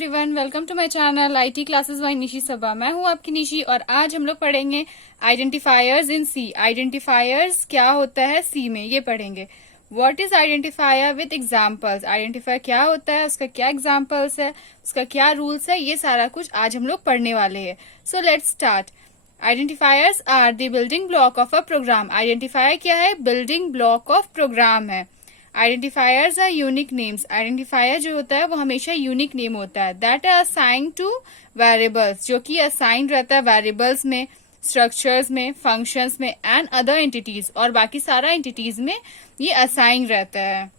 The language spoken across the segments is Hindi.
Everyone, welcome to my channel IT classes by Nishi Saba. मैं हूं आपकी निशी और आज हम लोग पढ़ेंगे आइडेंटिफायर्स इन सी। आइडेंटिफायर्स क्या होता है सी में, ये पढ़ेंगे। What is identifier with examples. Identifier क्या होता है, उसका क्या एग्जांपल्स है, उसका क्या रूल्स है, ये सारा कुछ आज हम लोग पढ़ने वाले हैं। So let's start. Identifiers are the building block of a program. Identifier क्या है? बिल्डिंग ब्लॉक ऑफ प्रोग्राम है। Identifiers are unique names. Identifier जो होता है वो हमेशा यूनिक नेम होता है। That are assign to variables, जो कि असाइन रहता है वेरिएबल्स में, स्ट्रक्चर्स में, फंक्शंस में एंड अदर एंटिटीज, और बाकी सारा एंटिटीज में ये असाइन रहता है।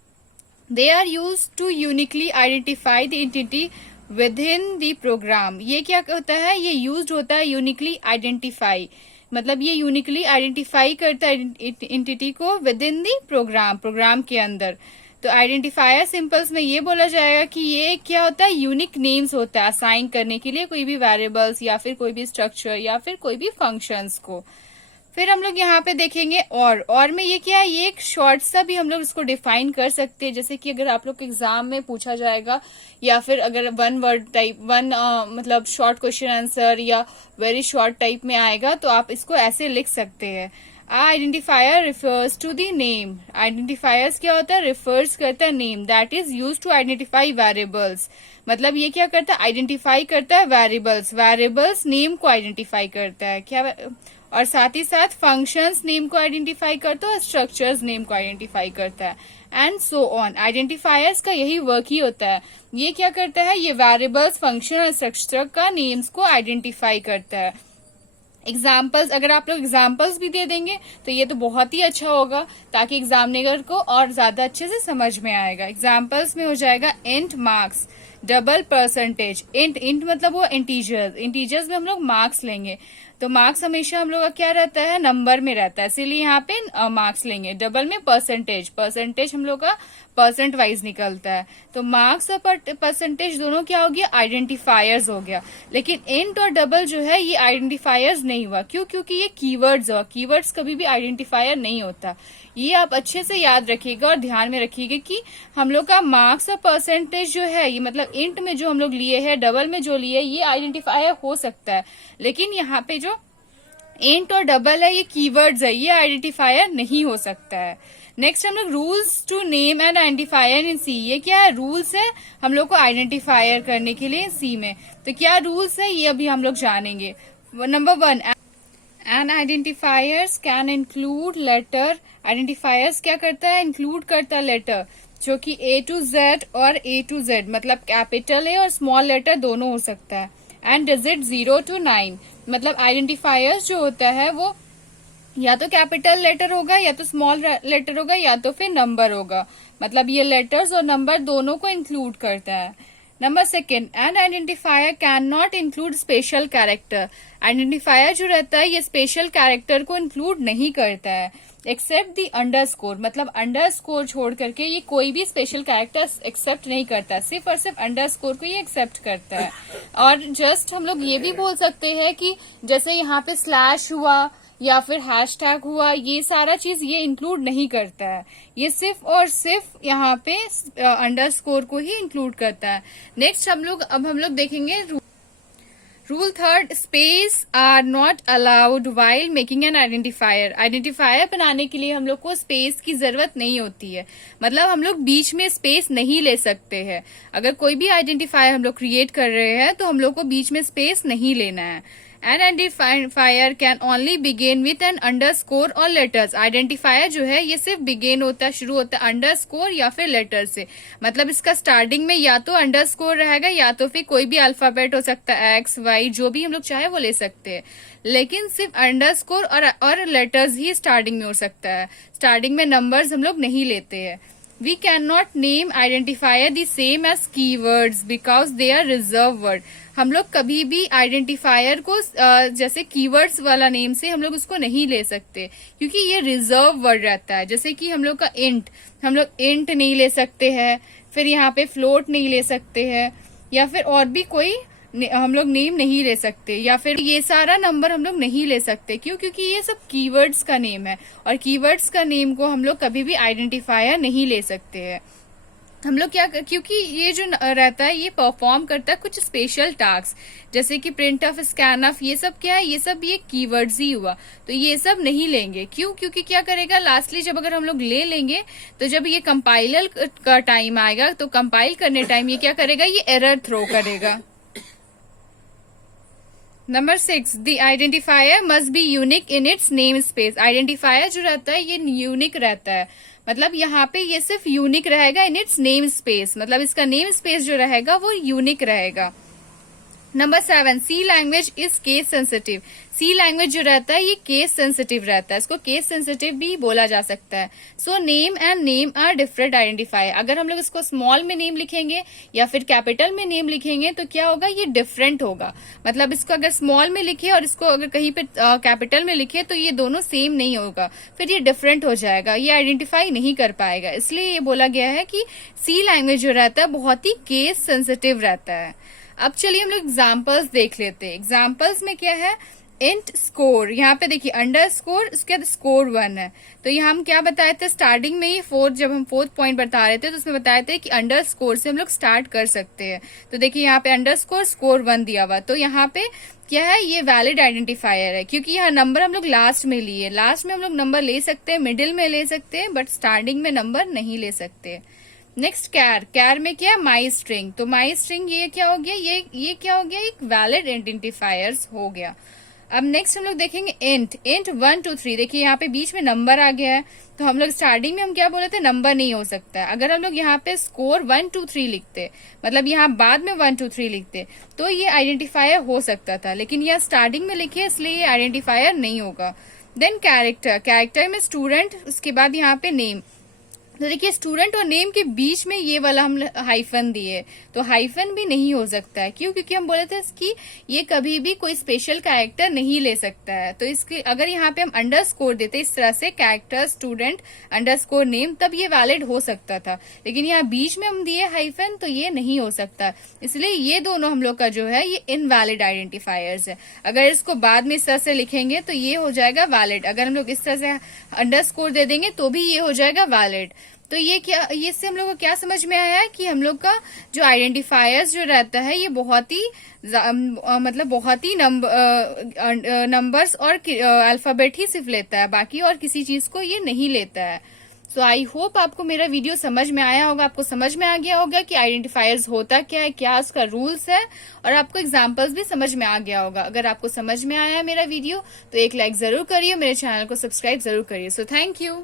They are use to uniquely identify the entity within the program. ये क्या होता है? ये यूज होता है यूनिकली आइडेंटिफाई, मतलब ये यूनिकली आइडेंटिफाई करता है एंटिटी को विद इन दी प्रोग्राम के अंदर। तो आइडेंटिफायर सिंपल्स में ये बोला जाएगा कि ये क्या होता है? यूनिक नेम्स होता है असाइन करने के लिए कोई भी वेरिएबल्स या फिर कोई भी स्ट्रक्चर या फिर कोई भी फंक्शंस को। फिर हम लोग यहाँ पे देखेंगे और में ये क्या है? ये एक शॉर्ट सा भी हम लोग इसको डिफाइन कर सकते हैं, जैसे कि अगर आप लोग के एग्जाम में पूछा जाएगा या फिर अगर वन वर्ड टाइप मतलब शॉर्ट क्वेश्चन आंसर या वेरी शॉर्ट टाइप में आएगा तो आप इसको ऐसे लिख सकते हैं। Identifier refers to the name. Identifiers क्या होता है? रिफर्स करता है name that is use to identify variables. मतलब ये क्या करता है? आइडेंटिफाई करता है वेरिएबल्स नेम को आइडेंटिफाई करता है क्या, और साथ ही साथ फंक्शंस नेम को आइडेंटिफाई करता है और स्ट्रक्चर्स नेम को आइडेंटिफाई करता है एंड सो ऑन। आइडेंटिफायर्स का यही वर्क ही होता है। ये क्या करता है? ये वेरिएबल्स, फंक्शन और स्ट्रक्चर का नेम्स को आइडेंटिफाई करता है। एग्जाम्पल्स, अगर आप लोग एग्जाम्पल्स भी दे देंगे तो ये तो बहुत ही अच्छा होगा, ताकि एग्जामिनर को और ज्यादा अच्छे से समझ में आएगा। एग्जाम्पल्स में हो जाएगा int marks, double percentage. Int मतलब वो इंटीजर्स में हम लोग मार्क्स लेंगे, तो मार्क्स हमेशा हम लोग का क्या रहता है? नंबर में रहता है, इसीलिए यहाँ पे मार्क्स लेंगे। डबल में परसेंटेज हम लोग का परसेंट वाइज निकलता है। तो मार्क्स और परसेंटेज दोनों क्या हो गया? आइडेंटिफायर्स हो गया। लेकिन इंट और डबल जो है ये आइडेंटिफायर्स नहीं हुआ। क्यों? क्योंकि ये कीवर्ड्स हुआ। कीवर्ड्स कभी भी आइडेंटिफायर नहीं होता। ये आप अच्छे से याद रखिएगा और ध्यान में रखिएगा कि हम लोग का मार्क्स और परसेंटेज जो है, ये मतलब इंट में जो हम लोग लिए हैं, डबल में जो लिए, ये आइडेंटिफायर हो सकता है, लेकिन यहाँ पे जो इंट और डबल है ये कीवर्ड्स है, ये आइडेंटिफायर नहीं हो सकता है। नेक्स्ट हम लोग rules to name and identifier in C. ये क्या है? रूल्स है हम लोग को आइडेंटिफायर करने के लिए सी में। तो क्या रूल्स है ये अभी हम लोग जानेंगे। Number 1, and identifiers can include letter. Identifiers क्या करता है? इंक्लूड करता है लेटर, जो कि A to Z और A to Z, मतलब कैपिटल ए और स्मॉल लेटर दोनों हो सकता है। एंड डिजिट 0 to 9, मतलब आइडेंटिफायर्स जो होता है वो या तो कैपिटल लेटर होगा या तो स्मॉल लेटर होगा या तो फिर नंबर होगा, मतलब ये लेटर्स और नंबर दोनों को इंक्लूड करता है। Number 2, N identifier can not include special character. Identifier जो रहता है ये स्पेशल कैरेक्टर को इंक्लूड नहीं करता है, एक्सेप्ट दी अंडरस्कोर, मतलब अंडरस्कोर छोड़ करके ये कोई भी स्पेशल कैरेक्टर एक्सेप्ट नहीं करता है, सिर्फ और सिर्फ अंडरस्कोर को ये एक्सेप्ट करता है। और जस्ट हम लोग ये भी बोल सकते हैं कि जैसे यहाँ पे स्लैश हुआ या फिर हैशटैग हुआ, ये सारा चीज ये इंक्लूड नहीं करता है, ये सिर्फ और सिर्फ यहाँ पे अंडरस्कोर को ही इंक्लूड करता है। नेक्स्ट अब हम लोग देखेंगे rule 3, space are not allowed while making an identifier. Identifier बनाने के लिए हम लोग को स्पेस की जरूरत नहीं होती है, मतलब हम लोग बीच में स्पेस नहीं ले सकते हैं। अगर कोई भी आइडेंटिफायर हम लोग क्रिएट कर रहे हैं तो हम लोग को बीच में स्पेस नहीं लेना है। An identifier can only begin with an underscore और लेटर्स। आइडेंटिफायर जो है ये सिर्फ बिगेन होता है, शुरू होता है अंडरस्कोर या फिर लेटर से, मतलब इसका स्टार्टिंग में या तो अंडरस्कोर रहेगा या तो फिर कोई भी अल्फाबेट हो सकता है, एक्स वाई जो भी हम लोग चाहे वो ले सकते हैं, लेकिन सिर्फ अंडरस्कोर और लेटर्स ही स्टार्टिंग में हो सकता है। स्टार्टिंग में नंबर्स हम लोग नहीं लेते हैं। We cannot name identifier the same as keywords because they are reserved word. हम लोग कभी भी आइडेंटिफायर को जैसे कीवर्ड्स वाला नेम से हम लोग उसको नहीं ले सकते, क्योंकि ये रिजर्व वर्ड रहता है। जैसे कि हम लोग का इंट, हम लोग इंट नहीं ले सकते हैं, फिर यहाँ पे फ्लोट नहीं ले सकते हैं, या फिर और भी कोई हम लोग नेम नहीं ले सकते, या फिर ये सारा नंबर हम लोग नहीं ले सकते। क्यों? क्योंकि ये सब कीवर्ड्स का नेम है और कीवर्ड्स का नेम को हम लोग कभी भी आइडेंटिफायर नहीं ले सकते हैं। हम लोग क्या क्योंकि ये जो रहता है ये परफॉर्म करता है कुछ स्पेशल टास्क, जैसे कि प्रिंट ऑफ, स्कैन ऑफ, ये सब क्या है, ये सब ये कीवर्ड्स ही हुआ। तो ये सब नहीं लेंगे, क्यों? क्योंकि क्या करेगा लास्टली जब अगर हम लोग ले लेंगे तो जब ये कंपाइलर का टाइम आएगा तो कंपाइल करने टाइम ये क्या करेगा, ये एरर थ्रो करेगा। Number 6, the identifier must be unique in its name space. Identifier जो रहता है ये यूनिक रहता है, मतलब यहाँ पे ये सिर्फ यूनिक रहेगा इन इट्स नेम स्पेस, मतलब इसका नेम स्पेस जो रहेगा वो यूनिक रहेगा। Number 7, C language is case sensitive. C language जो रहता है ये केस सेंसिटिव रहता है, इसको केस सेंसिटिव भी बोला जा सकता है। So name and name are different identifier. अगर हम लोग इसको स्मॉल में नेम लिखेंगे या फिर कैपिटल में नेम लिखेंगे तो क्या होगा, ये डिफरेंट होगा। मतलब इसको अगर स्मॉल में लिखे और इसको अगर कहीं पे कैपिटल में लिखे तो ये दोनों सेम नहीं होगा, फिर ये डिफरेंट हो जाएगा, ये आइडेंटिफाई नहीं कर पाएगा। इसलिए ये बोला गया है कि सी लैंग्वेज जो रहता है बहुत ही केस सेंसिटिव रहता है। अब चलिए हम लोग एग्जाम्पल्स देख लेते हैं। एग्जाम्पल्स में क्या है, इंट स्कोर, यहाँ पे देखिए अंडर स्कोर, उसके बाद स्कोर 1 है। तो यहाँ हम क्या बताए थे स्टार्टिंग में ही जब हम 4th पॉइंट बता रहे थे तो उसमें बताए थे कि अंडर स्कोर से हम लोग स्टार्ट कर सकते हैं। तो देखिए यहाँ पे अंडर स्कोर 1 दिया हुआ, तो यहाँ पे क्या है, ये वैलिड आइडेंटिफायर है, क्योंकि यहाँ नंबर हम लोग लास्ट में लिए। लास्ट में हम लोग नंबर ले सकते हैं, मिडिल में ले सकते हैं, बट स्टार्टिंग में नंबर नहीं ले सकते। नेक्स्ट कैर में क्या है, माई स्ट्रिंग। तो माई स्ट्रिंग ये क्या हो गया, ये क्या हो गया, एक वैलिड आइडेंटिफायर्स हो गया। अब नेक्स्ट हम लोग देखेंगे इंट 1 2 3। देखिए यहाँ पे बीच में नंबर आ गया है, तो हम लोग स्टार्टिंग में हम क्या बोले थे, नंबर नहीं हो सकता है। अगर हम लोग यहाँ पे स्कोर 1 2 3 लिखते, मतलब यहाँ बाद में 1 2 3 लिखते तो ये आइडेंटिफायर हो सकता था, लेकिन यह स्टार्टिंग में लिखे इसलिए ये आइडेंटिफायर नहीं होगा। देन कैरेक्टर में स्टूडेंट, उसके बाद यहाँ पे नेम। तो देखिए स्टूडेंट और नेम के बीच में ये वाला हम हाइफन दिए, तो हाइफन भी नहीं हो सकता है। क्यों? क्योंकि हम बोले थे कि ये कभी भी कोई स्पेशल कैरेक्टर नहीं ले सकता है। तो इसके अगर यहाँ पे हम अंडरस्कोर देते इस तरह से, कैरेक्टर स्टूडेंट अंडरस्कोर नेम, तब ये वैलिड हो सकता था। लेकिन यहाँ बीच में हम दिए हाइफन तो ये नहीं हो सकता, इसलिए ये दोनों हम लोग का जो है ये इनवैलिड आइडेंटिफायर्स है। अगर इसको बाद में इस तरह से लिखेंगे तो ये हो जाएगा वैलिड, अगर हम लोग इस तरह से अंडरस्कोर दे देंगे तो भी ये हो जाएगा वैलिड। तो ये इससे हम लोग को क्या समझ में आया कि हम लोग का जो आइडेंटिफायर्स जो रहता है ये बहुत ही मतलब बहुत ही नंबर्स और अल्फाबेट ही सिर्फ लेता है, बाकी और किसी चीज को ये नहीं लेता है। सो आई होप आपको मेरा वीडियो समझ में आया होगा, आपको समझ में आ गया होगा कि आइडेंटिफायर्स होता क्या है, क्या उसका रूल्स है, और आपको एग्जांपल्स भी समझ में आ गया होगा। अगर आपको समझ में आया मेरा वीडियो तो एक लाइक जरूर करिए, मेरे चैनल को सब्सक्राइब जरूर करिए। So thank you.